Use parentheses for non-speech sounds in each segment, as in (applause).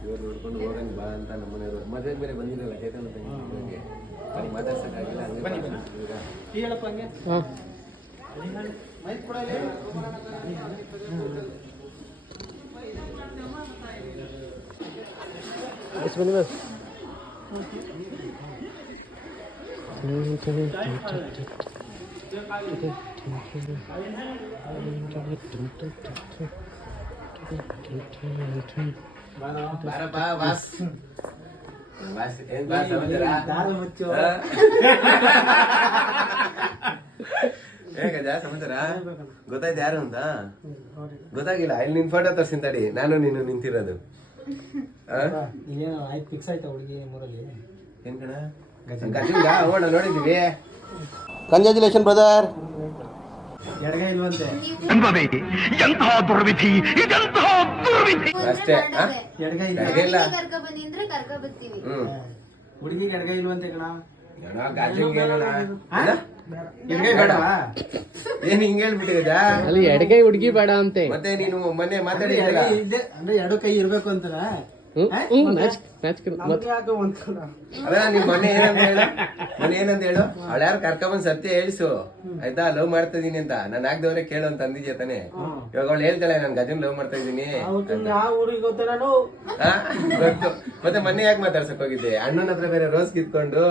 ಇವ್ರು ನೋಡ್ಕೊಂಡು ಹೋಗಂಗ್ ಬಾ ಅಂತ ನಮ್ಮ ಮನೆಯವರು ಮದುವೆಗೆ ಬೇರೆ ಬಂದಿರಲ್ಲ ಚೇತನ ತಂಗಿ ಅವ್ರಿಗೆ ಮಾತಾಡ್ಸಕ್ಕಾಗಿಲ್ಲ ಹಂಗೆ ಇವಾಗ ಹೇಳಪ್ಪ ಹಂಗೆ ಹಾಂ ಮೈಕ್ ಕೊಡಲಿ ಎಷ್ಟು ಬನ್ನಿ ಬಸ್ ಬಾರಪ್ಪ ಬಾಸ್ ಸಮಾಚಾರ ಗೊತ್ತಾಯ್ತು ಯಾರು ಅಂತ ಗೊತ್ತಾಗಿಲ್ಲ, ಇಲ್ಲಿ ನಿನ್ ಫೋಟೋ ತೋರ್ಸಿನ್ ತಡಿ, ನಾನು ನೀನು ನಿಂತಿರೋದು. ಫಿಕ್ಸ್ ಆಯ್ತಾ ಹುಡುಗಿ ಮೂರಲ್ಲಿ ಏನ್ ಕಣ ಹೋಗೋಣ, ನೋಡಿದೀವಿ. ಕಂಗ್ರ್ಯಾಚುಲೇಷನ್ ಬ್ರದರ್ ಎಡಗೈ ಇಲ್ವಂತೆ? ಅಷ್ಟೇ, ಆ? ಎಡಗೈ ಇಲ್ಲ. ಎಡಗೈ ಇಲ್ಲ. ಕರ್ಕ ಬನ್ನಿ ಅಂದ್ರೆ ಕರ್ಕ ಬರ್ತೀವಿ. ಹ್ಮ್. ಹುಡುಗಿಗೆ ಎಡಗೈ ಇಲ್ವಂತೆ ಕಣ? ಏನೋ ಗಜಂಗ ಏನೋಣ ಎಡಗೈ ಬೇಡವಾ ಏನ್ ಹಿಂಗ್ ಹೇಳ್ಬಿಟ್ಟಿದ ಅಲ್ಲಿ ಎಡಗೈ ಹುಡುಗಿ ಬೇಡ ಅಂತೆ. ಮತ್ತೆ ನೀನು ಮೊನ್ನೆ ಮಾತಾಡಿ ಮಾತಾಡಿಲ್ಲ ಎಡಗೈ ಇದ್ದೆ ಅಂದ್ರೆ ಎರಡು ಕೈ ಇರ್ಬೇಕು ಅಂತಾರ? ಅದ ನೀನ್ ಮೊನ್ನೆ ಏನಂತ ಹೇಳು? ಮೊನ್ನೆ ಏನಂತ ಹೇಳು? ಅವಳ ಯಾರು ಕರ್ಕೊಂಬಂದ್ ಸತ್ಯ ಹೇಳಿಸು. ಆಯ್ತಾ? ಲವ್ ಮಾಡ್ತಾ ಇದೀನಿ ಅಂತ. ನಾನು ಆಗ್ದವ್ರೆ ಕೇಳು ಅಂತ ಅಂದಿದ್ಯ ತಾನೆ? ಇವಾಗ ಅವಳು ಹೇಳ್ತಾಳೆ ನಾನು ಗಜನ್ ಲವ್ ಮಾಡ್ತಾ ಇದೀನಿ. ಗೊತ್ತ. ಮತ್ತೆ ಮೊನ್ನೆ ಯಾಕೆ ಮಾತಾಡ್ಸಕ್ ಹೋಗಿದ್ದೆ? ಅಣ್ಣನ ಹತ್ರ ಬೇರೆ ರೋಸ್ ಕಿತ್ಕೊಂಡು?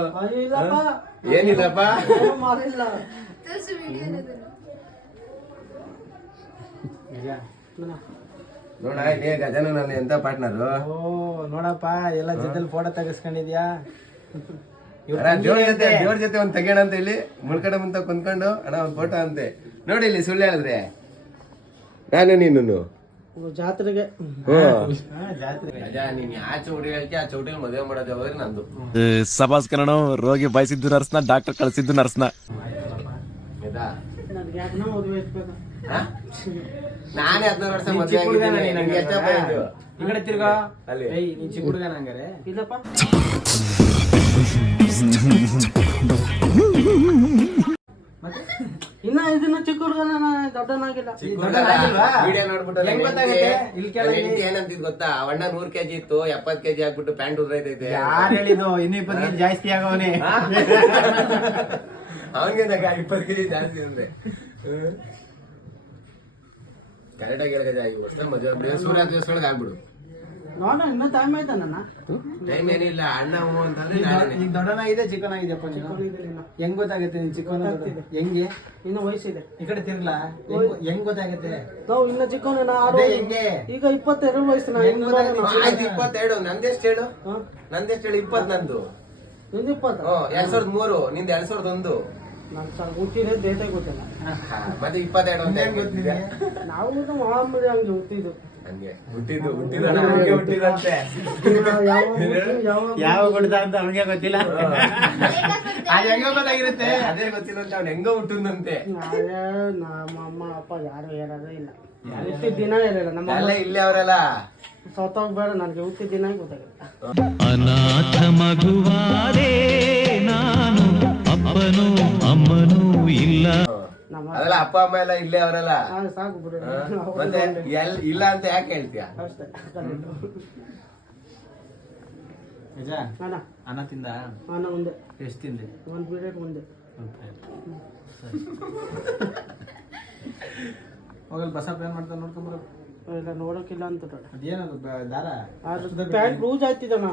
ಏನಿಲ್ಲಪ್ಪ? ವಿಡಿಯೋ ನೋಡ ಇಲ್ಲಿ ಗಜನ ನನ್ನ ಎಂತ ಪಾರ್ಟ್ನರು ಓ ನೋಡಪ್ಪ ಎಲ್ಲ ಜೊತೆಲಿ ಫೋಟೋ ತೆಗಿಸ್ಕೊಂಡಿದ್ಯಾ? ದೇವ್ರ ಜೊತೆ ದೇವ್ರ ಜೊತೆ ಒಂದ್ ತೆಗಿಯೋಣ ಅಂತ ಇಲ್ಲಿ ಮುಳ್ಕಡೆ ಮುಂತ ಕುಂತ್ಕೊಂಡು ಅಣ್ಣ ಒಂದ್ ಫೋಟೋ ಅಂತೆ. ನೋಡಿ ಇಲ್ಲಿ ಸುಳ್ಳು ಹೇಳಿದ್ರೆ. ನಾನು ನೀನು ಜಾತ್ರೆಗೆ. ಸಬಾಸ್ ಜಾತ್ರೆ ಗಜ ನೀನ್ ಆಚೆ ಹುಡುಗಿ ಹೇಳ್ತಿ ಆ ಚೌಟಿಲಿ ಮದುವೆ ಮಾಡೋದು ಹೋದ್ರೆ ನಂದು. ಸಭಾಸ್ ಕನ್ನಡ ರೋಗಿ ಬಯಸಿದ್ದು ನರ್ಸ್ನ ಡಾಕ್ಟರ್ ಕಳಿಸಿದ್ದು ನರ್ಸ್ನ. ನಾನೇ ಹದಿನಾರು ವರ್ಷ ಮದುವೆ ಆಗಿದ್ದೀನಿ. ನಿಂಗೆ ಹಂಗಾರೆ? ಈ ಕಡೆ ತಿರ್ಗಾ? ಅಲ್ಲಿ. ಏಯ್ ನೀನ್ ಚಿಕ್ಕ ಹಂಗಾರೆ. ಇಲ್ಲಪ್ಪ. ಇನ್ನ ಇದನ್ನ ಚಿಕ್ಕ ಹುಡುಗನ ದೊಡ್ಡನಾಗಿಲ್ಲ. ವಿಡಿಯೋ ನೋಡ್ಬಿಟ್ಟು ಹೆಂಗ್ ಗೊತ್ತಾಗುತ್ತೆ? ಇಲ್ಲಿ ಕೆಳಗೆ ಏನಂತಿದ್ ಗೊತ್ತಾ ಅಣ್ಣ ನೂರ್ ಕೆಜಿ ಇತ್ತು ಎಪ್ಪತ್ ಕೆಜಿ ಹಾಕ್ಬಿಟ್ಟು ಪ್ಯಾಂಟ್ ಉದ್ರೈತೈತೆ ಯಾರು ಹೇಳಿದ್ದು? ಇನ್ನು ಇಪ್ಪತ್ತು ಕೆಜಿ ಜಾಸ್ತಿ ಆಗವನೇ. (laughs) ಅವನಿಗೆ ನಂಗೆ ಇಪ್ಪತ್ತು ಕೆಜಿ ಜಾಸ್ತಿ ಅಂದ್ರೆ? ಕರೆಕ್ಟ್ ಆಗಿ ಹೇಳಗಜ ಈ ವರ್ಷ ಮದುವೆ ಸೂರ್ಯ ದಿವಸಗಳಿಗೆ ಆಗ್ಬಿಡು. ನೋಡ ಇನ್ನೂ ಟೈಮ್ ಆಯ್ತಾನ ಟೈಮ್ ಏನಿಲ್ಲ ಅಣ್ಣ ಹೂ ಅಂತಂದ್ರೆ ನಾನೇ ಈಗ ದೊಡ್ಡನಾಗಿದೆ ಚಿಕ್ಕನಾಗಿದೆಪ್ಪ ಹೆಂಗ್ ಗೊತ್ತಾಗುತ್ತೆ ನೀನ್ ಚಿಕ್ಕನ ಹೆಂಗೆ? ಇನ್ನು ವಯಸ್ಸಿದೆ. ಈ ಕಡೆ ತಿರ್ಗ್ಲಾ. ಹೆಂಗ್- ಹೆಂಗ್ ಗೊತ್ತಾಗುತ್ತೆ? ನಾವು ಇನ್ನ ಚಿಕ್ಕನ ಹೆಂಗೆ? ಈಗ ಇಪ್ಪತ್ತೆರಡು ವಯಸ್ಸಿನ ಹೆಂಗ್ ಗೊತ್ತಾಗುತ್ತೆ? ಇಪ್ಪತ್ತೆರಡು. ನಂದೆಷ್ಟು ಹೇಳು? ನಂದೆಷ್ಟು ಹೇಳು? ಇಪ್ಪತ್ತು ನಂದು. ನಿಂದು ಇಪ್ಪತ್ತು? ಎರಡ್ ಸಾವಿರದ ಮೂರು ನಿಂದ ಎರಡ್ ಸಾವಿರದ ಒಂದು. ನಾನು ಹುಟ್ಟಿದ್ರೆ ಡೇಟೇ ಗೊತ್ತಿಲ್ಲ. ಮತ್ತೆ ಇಪ್ಪತ್ತೆರಡು ಅಂತ ಹೆಂಗ್ ಗೊತ್ತಿದೆ? ನಾವು ಮಾಮೂಲಿ ಹಂಗೆ ಹುಟ್ಟಿದ್ದು. ಹಂಗೆ ಹುಟ್ಟಿದ್ದು ಹುಟ್ಟಿದ ನಮ್ಗೆ ಹುಟ್ಟಿದಂತೆ. ಯಾವ ಅಂತ ಅವ್ನಿಗೆ ಗೊತ್ತಿಲ್ಲ. ಅದು ಹೆಂಗ ಗೊತ್ತಾಗಿರುತ್ತೆ. ಅದೇ ಗೊತ್ತಿಲ್ಲಂತೆ ಅವ್ನು ಹೆಂಗೋ ಹುಟ್ಟಿದಂತೆ ನಾವೇ ನಮ್ಮ ಅಮ್ಮ ಅಪ್ಪ ಯಾರು ಹೇಳೋದೇ ಇಲ್ಲ. ಹುಟ್ಟಿದ ದಿನ ಹೇಳಿಲ್ಲ ನಮ್ಮ ಇಲ್ಲೇ ಅವರೆಲ್ಲ. ಸತ್ತೋಗ್ಬೇಡ ನನಗೆ ಹುಟ್ಟಿದ ದಿನ ಗೊತ್ತಾಗಿಲ್ಲ ಅನಾಥ ಮಗುವಾರೇ ನಾನು ಅಪ್ಪನೂ. ಅದೆಲ್ಲ ಅಪ್ಪ ಅಮ್ಮ ಎಲ್ಲ ಇಲ್ಲೇ ಅವರೆಲ್ಲ? ಸಾಕು ಬಿಡು. ಮತ್ತೆ ಎಲ್ ಇಲ್ಲ ಅಂತ ಯಾಕೆ ಹೇಳ್ತೀಯ? ಅಷ್ಟೇ. ನಿಜ ಅಣ್ಣ. ಅನ್ನ ತಿಂದ? ಅನ್ನ ಮುಂದೆ ಎಷ್ಟು ತಿಂದೆ? ಒಂದು ಪೀರಿಯಡ್ ಒಂದೇ. ಹೋಗಲ್ ಬಸಪ್ಪ ಏನ್ ಮಾಡ್ತಾನೆ ನೋಡ್ಕೊಂಬರ ಇಲ್ಲ ನೋಡೋಕ್ಕಿಲ್ಲ ಅಂತ ಅದೇನದು ದಾರ? ಪ್ಯಾಂಟ್ ಲೂಸ್ ಆಯ್ತಿದ್ದಣ್ಣ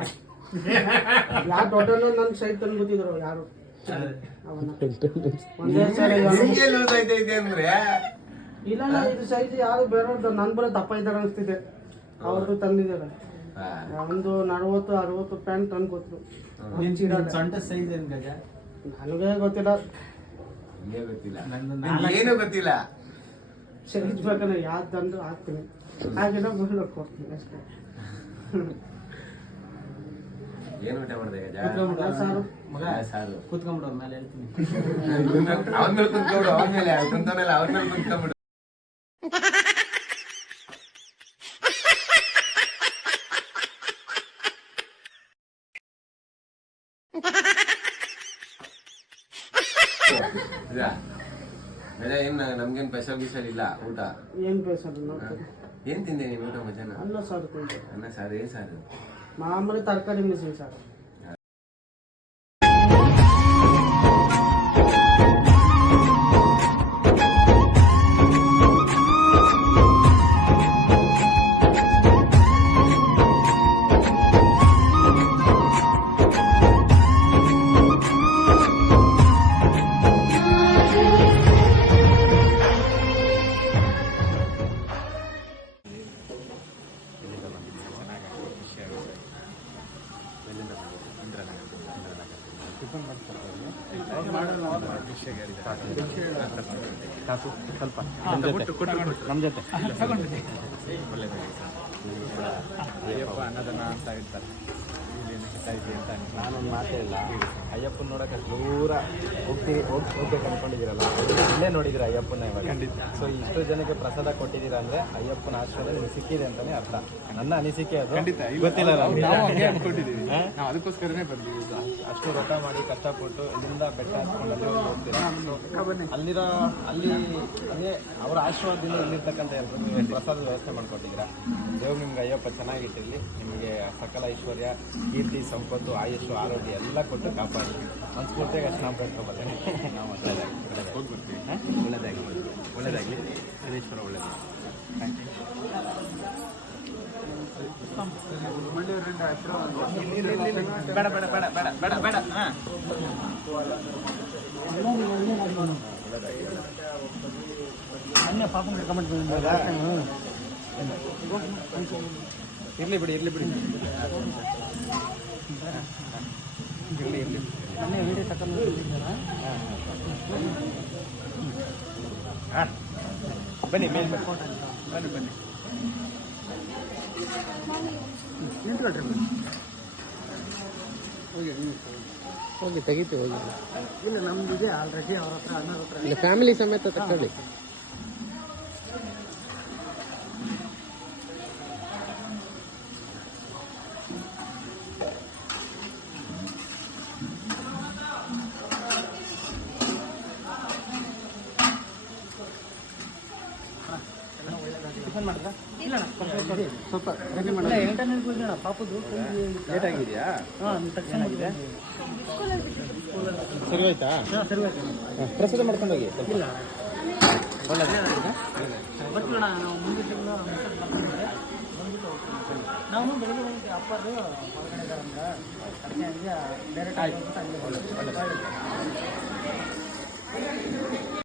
(laughs) ಯಾರು ದೊಡ್ಡ ನನ್ನ ಸೈಡ್ ತಂದ್ಬಿಟ್ಟಿದ್ರು ಯಾರು. ಅಂದ್ರೆ ಇಲ್ಲ ಇದು ಸೈಜ್ ಯಾರು ಬೇರೆ ನನ್ ಬರೋ ದಪ್ಪ ಇದ್ದಾರೆ ಅನಿಸ್ತಿದೆ. ಅವ್ರದ್ದು ತಂದಿದ್ದಾರೆ. ಒಂದು ನಲ್ವತ್ತು ಅರವತ್ತು ಪ್ಯಾಂಟ್ ತಂದು ಕೊಟ್ರು. ನಿನ್ ನಿನ್ ಸೊಂಟ ಸೈಜ್ ಏನ್ ಗಜ? ನನಗೆ ಗೊತ್ತಿಲ್ಲ. ಏನು ಗೊತ್ತಿಲ್ಲ? ಸೈಜ್ ಬೇಕಂದ್ರೆ ಯಾವ್ದು ತಂದು ಹಾಕ್ತೀನಿ. ಹಾಗೆಲ್ಲ ಬಂದು ಕೊಡ್ತೀನಿ ಅಷ್ಟೇ. ಏನು ಊಟ ಮಾಡಿದೆ ಸಾರು. ಮಗ ಸಾರು. ಕೂತ್ಕೊಂಡ್ಬಿಡು ಅವ್ರ ಮೇಲೆ ಹೇಳ್ತೀನಿ. ಅವನ ಮೇಲೆ ಕುಂತ್ಕೊಬಿಡು ಅವನ ಮೇಲೆ ಕುಂತವನಲ್ಲ ಅವನ ಮೇಲೆ ಕುಂತ್ಕೊಂಡ್ಬಿಡು? ಗಜ ಏನ್ ನಮ್ಗೇನ್ ಸ್ಪೆಷಲ್ ಗಿಶಲ್ ಇಲ್ಲ ಊಟ? ಏನ್ ಬೇಸಲ್ಲ ನೋಡ್ತೀನಿ. ಏನ್ ತಿಂದೆ ನೀನು ಊಟ ಮಜಾನ ಅನ್ನ ಸಾರು ತಿಂದೆ. ಅನ್ನ ಸಾರು ಏನ್ ಸಾರು? ಮಾಮೂಲಿ ತರಕಾರಿ ಮಿಸಿನ್ ಸಾರು. ನಾನೊಂದು ಮಾತೇ ಇಲ್ಲ. ಅಯ್ಯಪ್ಪನ ನೋಡಕ್ಕೆ ದೂರ ಹೋಗ್ತೀವಿ ಹೋಗಿ ಹೋಗ್ಬೇಕು ಅನ್ಕೊಂಡಿದ್ದೀರಲ್ಲ. ಇಲ್ಲೇ ನೋಡಿದಿರ ಅಯ್ಯಪ್ಪನ ಇವಾಗ? ಖಂಡಿತ. ಸೊ ಇಷ್ಟು ಜನಕ್ಕೆ ಪ್ರಸಾದ ಕೊಟ್ಟಿದ್ದೀರ ಅಂದ್ರೆ ಅಯ್ಯಪ್ಪನ ಆಶ್ರಯ ನಿಮ್ಗೆ ಸಿಕ್ಕಿದೆ ಅಂತಾನೆ ಅರ್ಥ. ನನ್ನ ಅನಿಸಿಕೆ ಅದು. ಗೊತ್ತಿಲ್ಲ? ನಾವು ಅದಕ್ಕೋಸ್ಕರನೇ ಬಂದ್ವಿ ಅಷ್ಟು ವ್ರತ ಮಾಡಿ ಕಷ್ಟಪಟ್ಟು ಇಲ್ಲಿಂದ ಬೆಟ್ಟ ಹತ್ಕೊಂಡು ಅಲ್ಲಿ ಹೋಗಿ ಹೋಗ್ತೀರಾ ಅಲ್ಲಿರೋ ಅಲ್ಲಿ ಅದೇ ಅವರ ಆಶೀರ್ವಾದದಿಂದ ಇಲ್ಲಿರ್ತಕ್ಕಂಥ ಎಲ್ರಿಗೂ ಪ್ರಸಾದದ ವ್ಯವಸ್ಥೆ ಮಾಡ್ಕೊಟ್ಟಿದ್ದೀರಾ? ದೇವ್ರು ನಿಮ್ಗೆ ಅಯ್ಯಪ್ಪ ಚೆನ್ನಾಗಿಟ್ಟಿರಲಿ. ನಿಮಗೆ ಸಕಲ ಐಶ್ವರ್ಯ ಕೀರ್ತಿ ಸಂಪತ್ತು ಆಯುಷು ಆರೋಗ್ಯ ಎಲ್ಲ ಕೊಟ್ಟು ಕಾಪಾಡಿ. ಮನಸ್ಫೂರ್ತಿಯಾಗಿ ಅಷ್ಟು ನಾವು ಬೇಡ್ಕೊಬರ್ತೇನೆ ನಾವು ಒಳ್ಳೆಯದಾಗಿ ಬರ್ತೀವಿ ಒಳ್ಳೆಯದಾಗಲಿ ಸಿದ್ದೇಶ್ವರ ಒಳ್ಳೆದಾಗಿ ಥ್ಯಾಂಕ್ ಯು ಬೇಡ ಬೇಡ ಬೇಡ ಬೇಡ ಬೇಡ ಬೇಡ ಹಾಂ ಇರ್ಲಿ ಬಿಡಿ ಇರ್ಲಿ ಬಿಡಿ ಇರ್ಲಿ ಇರ್ಲಿ ಹಾಂ ಬನ್ನಿ ಮೇಲ್ ಬನ್ನಿ ಬನ್ನಿ ಬನ್ನಿ ಹೋಗಿ ತೆಗಿತೀವಿ ಹೋಗಿ ಇಲ್ಲ ನಮ್ದಿದೆ ಆಲ್ರೆಡಿ ಅವ್ರ ಹತ್ರ ಅಣ್ಣರ ಹತ್ರ ಇಲ್ಲ ಫ್ಯಾಮಿಲಿ ಸಮೇತ ತಕೊಳ್ಳಿ ಸ್ವಲ್ಪ ರೆಡಿ ಮಾಡಿ. ಎಂಟನೇ ಪಾಪದು ಲೇಟ್ ಆಗಿದೆಯಾ? ಹಾಂ ತಕ್ಷಣ ಸರಿ ಹೋಯ್ತಾ? ಸರಿ ಆಯ್ತು ಪ್ರಸಾದ ಮಾಡ್ಕೊಂಡು ಹೋಗಿ ಇಲ್ಲ. ಬರ್ತೀವಣ್ಣ ನಾವು ಮುಂದಿನ ತಿಂಗಳು ಬಂದ್ಬಿಟ್ಟು ಹೋಗ್ತೀವಿ. ನಾವು ಬೆಳಗ್ಗೆ ಬಂದಿದ್ದೆ ಅಪ್ಪರು ಹೊರಗಡೆ ಇದ್ದಾರಂತ ಅದಕ್ಕೆ ಹಂಗೆ ಡೈರೆಕ್ಟ್ ಆಗಿ.